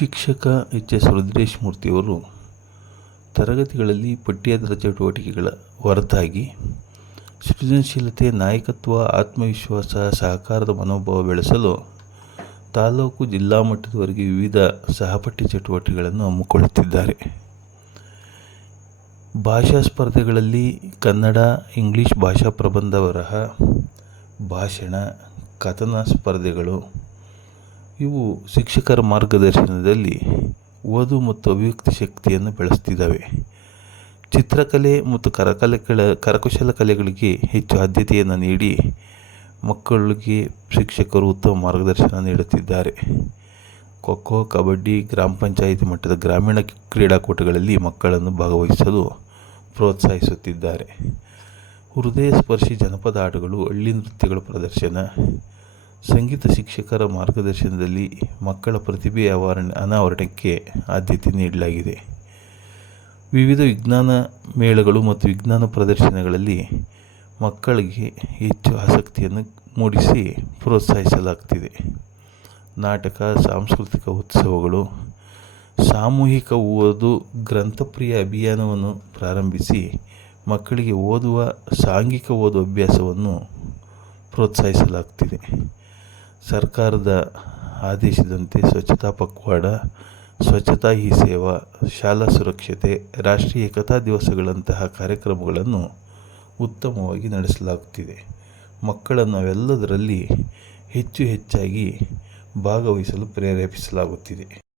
ಶಿಕ್ಷಕ H S Rudresh ಮೂರ್ತಿಯವರು ತರಗತಿಗಳಲ್ಲಿ ಪಠ್ಯೇತರ ಚಟುವಟಿಕೆಗಳ ಹೊರತಾಗಿ ಸೃಜನಶೀಲತೆ, ನಾಯಕತ್ವ, ಆತ್ಮವಿಶ್ವಾಸ, ಸಹಕಾರದ ಮನೋಭಾವ ಬೆಳೆಸಲು ತಾಲೂಕು, ಜಿಲ್ಲಾ ಮಟ್ಟದವರೆಗೆ ವಿವಿಧ ಸಹಪಠ್ಯ ಚಟುವಟಿಕೆಗಳನ್ನು ಹಮ್ಮಿಕೊಳ್ಳುತ್ತಿದ್ದಾರೆ. ಭಾಷಾ ಸ್ಪರ್ಧೆಗಳಲ್ಲಿ ಕನ್ನಡ, ಇಂಗ್ಲಿಷ್ ಭಾಷಾ ಪ್ರಬಂಧ ಬರಹ, ಭಾಷಣ, ಕಥನ ಸ್ಪರ್ಧೆಗಳು ಇವು ಶಿಕ್ಷಕರ ಮಾರ್ಗದರ್ಶನದಲ್ಲಿ ಓದು ಮತ್ತು ಅಭಿವ್ಯಕ್ತಿ ಶಕ್ತಿಯನ್ನು ಬೆಳೆಸುತ್ತಿದ್ದಾವೆ. ಚಿತ್ರಕಲೆ ಮತ್ತು ಕರಕುಶಲ ಕಲೆಗಳಿಗೆ ಹೆಚ್ಚು ಆದ್ಯತೆಯನ್ನು ನೀಡಿ ಮಕ್ಕಳಿಗೆ ಶಿಕ್ಷಕರು ಉತ್ತಮ ಮಾರ್ಗದರ್ಶನ ನೀಡುತ್ತಿದ್ದಾರೆ. ಖೋ-ಖೋ, ಕಬಡ್ಡಿ, ಗ್ರಾಮ ಪಂಚಾಯಿತಿ ಮಟ್ಟದ ಗ್ರಾಮೀಣ ಕ್ರೀಡಾಕೂಟಗಳಲ್ಲಿ ಮಕ್ಕಳನ್ನು ಭಾಗವಹಿಸಲು ಪ್ರೋತ್ಸಾಹಿಸುತ್ತಿದ್ದಾರೆ. ಹೃದಯ ಸ್ಪರ್ಶಿ ಜನಪದ ಹಾಡುಗಳು, ಹಳ್ಳಿ ನೃತ್ಯಗಳ ಪ್ರದರ್ಶನ, ಸಂಗೀತ ಶಿಕ್ಷಕರ ಮಾರ್ಗದರ್ಶನದಲ್ಲಿ ಮಕ್ಕಳ ಪ್ರತಿಭೆ ಅನಾವರಣಕ್ಕೆ ಆದ್ಯತೆ ನೀಡಲಾಗಿದೆ. ವಿವಿಧ ವಿಜ್ಞಾನ ಮೇಳಗಳು ಮತ್ತು ವಿಜ್ಞಾನ ಪ್ರದರ್ಶನಗಳಲ್ಲಿ ಮಕ್ಕಳಿಗೆ ಹೆಚ್ಚು ಆಸಕ್ತಿಯನ್ನು ಮೂಡಿಸಿ ಪ್ರೋತ್ಸಾಹಿಸಲಾಗುತ್ತಿದೆ. ನಾಟಕ, ಸಾಂಸ್ಕೃತಿಕ ಉತ್ಸವಗಳು, ಸಾಮೂಹಿಕ ಓದು, ಗ್ರಂಥಪ್ರಿಯ ಅಭಿಯಾನವನ್ನು ಪ್ರಾರಂಭಿಸಿ ಮಕ್ಕಳಿಗೆ ಸಾಂಘಿಕ ಓದುವ ಅಭ್ಯಾಸವನ್ನು ಪ್ರೋತ್ಸಾಹಿಸಲಾಗುತ್ತಿದೆ. ಸರ್ಕಾರದ ಆದೇಶದಂತೆ ಸ್ವಚ್ಛತಾ ಪಖ್ವಾಡ, ಸ್ವಚ್ಛತಾ ಹಿ ಸೇವಾ, ಶಾಲಾ ಸುರಕ್ಷತೆ, ರಾಷ್ಟ್ರೀಯ ಏಕತಾ ದಿವಸಗಳಂತಹ ಕಾರ್ಯಕ್ರಮಗಳನ್ನು ಉತ್ತಮವಾಗಿ ನಡೆಸಲಾಗುತ್ತಿದೆ. ಮಕ್ಕಳನ್ನು ಅವೆಲ್ಲದರಲ್ಲಿ ಹೆಚ್ಚಾಗಿ ಭಾಗವಹಿಸಲು ಪ್ರೇರೇಪಿಸಲಾಗುತ್ತಿದೆ.